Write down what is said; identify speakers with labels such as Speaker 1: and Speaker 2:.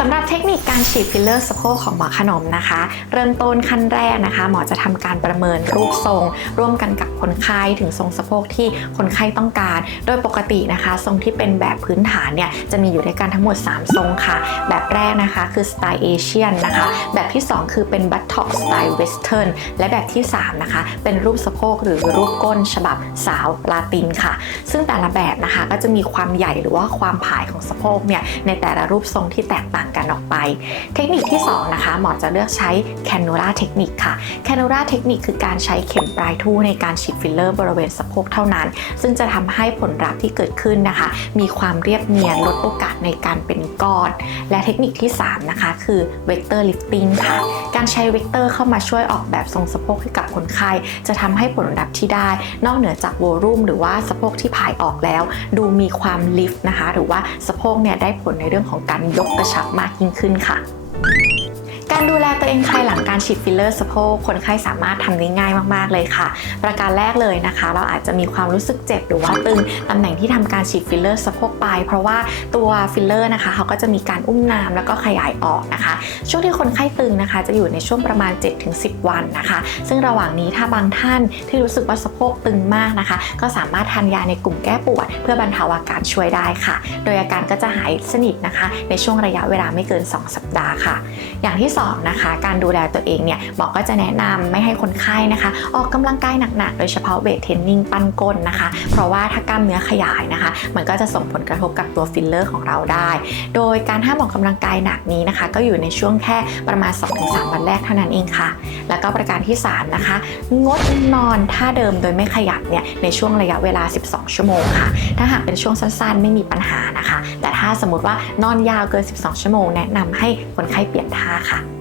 Speaker 1: สำหรับเทคนิคการฉีดฟิลเลอร์สะโพกของหมอขนมนะคะ เริ่มต้นขั้นแรกนะคะ หมอจะทำการประเมินรูปทรง ร่วมกันกับคนไข้ถึงทรงสะโพกที่คนไข้ต้องการ โดยปกตินะคะ ทรงที่เป็นแบบพื้นฐานเนี่ยจะมีอยู่ด้วยกันทั้งหมด 3 ทรงค่ะ แบบแรกนะคะคือสไตล์เอเชียนนะคะ แบบที่ 2 คือเป็นบัตท็อกสไตล์เวสเทิร์นและแบบที่ 3 นะคะ เป็นรูปสะโพกหรือรูปก้นฉบับสาวลาตินค่ะ ซึ่งแต่ละแบบนะคะก็จะมีความใหญ่หรือว่าความผายของสะโพกเนี่ยในแต่ละรูปทรงที่แตกต่างกันออกไป เทคนิคที่2นะคะหมอจะเลือกใช้แคนนูล่าเทคนิคค่ะแคนนูล่าเทคนิคคือการใช้เข็มปลายทู่ในการฉีดฟิลเลอร์บริเวณสะโพกเท่านั้น ซึ่งจะทำให้ผลลัพธ์ที่เกิดขึ้นนะคะ มีความเรียบเนียนลดโอกาสในการเป็นก้อน และเทคนิคที่ 3 นะคะ คือเวกเตอร์ลิฟติ้งค่ะการใช้วิกเตอร์เข้ามาช่วยออกแบบทรงสะโพกให้กับคนไข้ จะทำให้ผลลัพธ์ที่ได้ นอกเหนือจากโวลูมหรือว่าสะโพกที่ผายออกแล้ว ดูมีความลิฟต์นะคะ หรือว่าสะโพกเนี่ยได้ผลในเรื่องของการยกกระชับมากยิ่งขึ้นค่ะการดูแลตัวเองภายหลัง ฉีดฟิลเลอร์สะโพกคนไข้สามารถทำได้ง่ายมากๆเลยค่ะ ประการแรกเลยนะคะ เราอาจจะมีความรู้สึกเจ็บหรือว่าตึงตำแหน่งที่ทำการฉีดฟิลเลอร์สะโพกไป เพราะว่าตัวฟิลเลอร์นะคะเขาก็จะมีการอุ้มน้ำแล้วก็ขยายออกนะคะ ช่วงที่คนไข้ตึงนะคะ จะอยู่ในช่วงประมาณ 7-10 วันนะคะ ซึ่งระหว่างนี้ถ้าบางท่านที่รู้สึกว่าสะโพกตึงมากนะคะ ก็สามารถทานยาในกลุ่มแก้ปวด เพื่อบรรเทาอาการช่วยได้ค่ะ โดยอาการก็จะหายสนิทนะคะ ในช่วงระยะเวลาไม่เกิน 2 สัปดาห์ค่ะ อย่างที่สองนะคะการดูแลตัวเองเนี่ยหมอก็จะแนะนำไม่ให้คนไข้นะคะ ออกกำลังกายหนักๆ โดยเฉพาะเวทเทรนนิ่งปั้นก้นนะคะ เพราะว่าถ้ากล้ามเนื้อขยายนะคะ มันก็จะส่งผลกระทบกับตัวฟิลเลอร์ของเราได้ โดยการห้ามออกกำลังกายหนักนี้นะคะ ก็อยู่ในช่วงแค่ประมาณ 2-3 วันแรกเท่านั้นเองค่ะ แล้วก็ประการที่ 3 นะคะ งดนอนท่าเดิมโดยไม่ขยับเนี่ยในช่วงระยะเวลา 12 ชั่วโมงค่ะ ถ้าหากเป็นช่วงสั้นๆ ไม่มีปัญหานะคะ แต่ถ้าสมมติว่านอนยาวเกิน 12 ชั่วโมง แนะนำให้คนไข้เปลี่ยนท่าค่ะ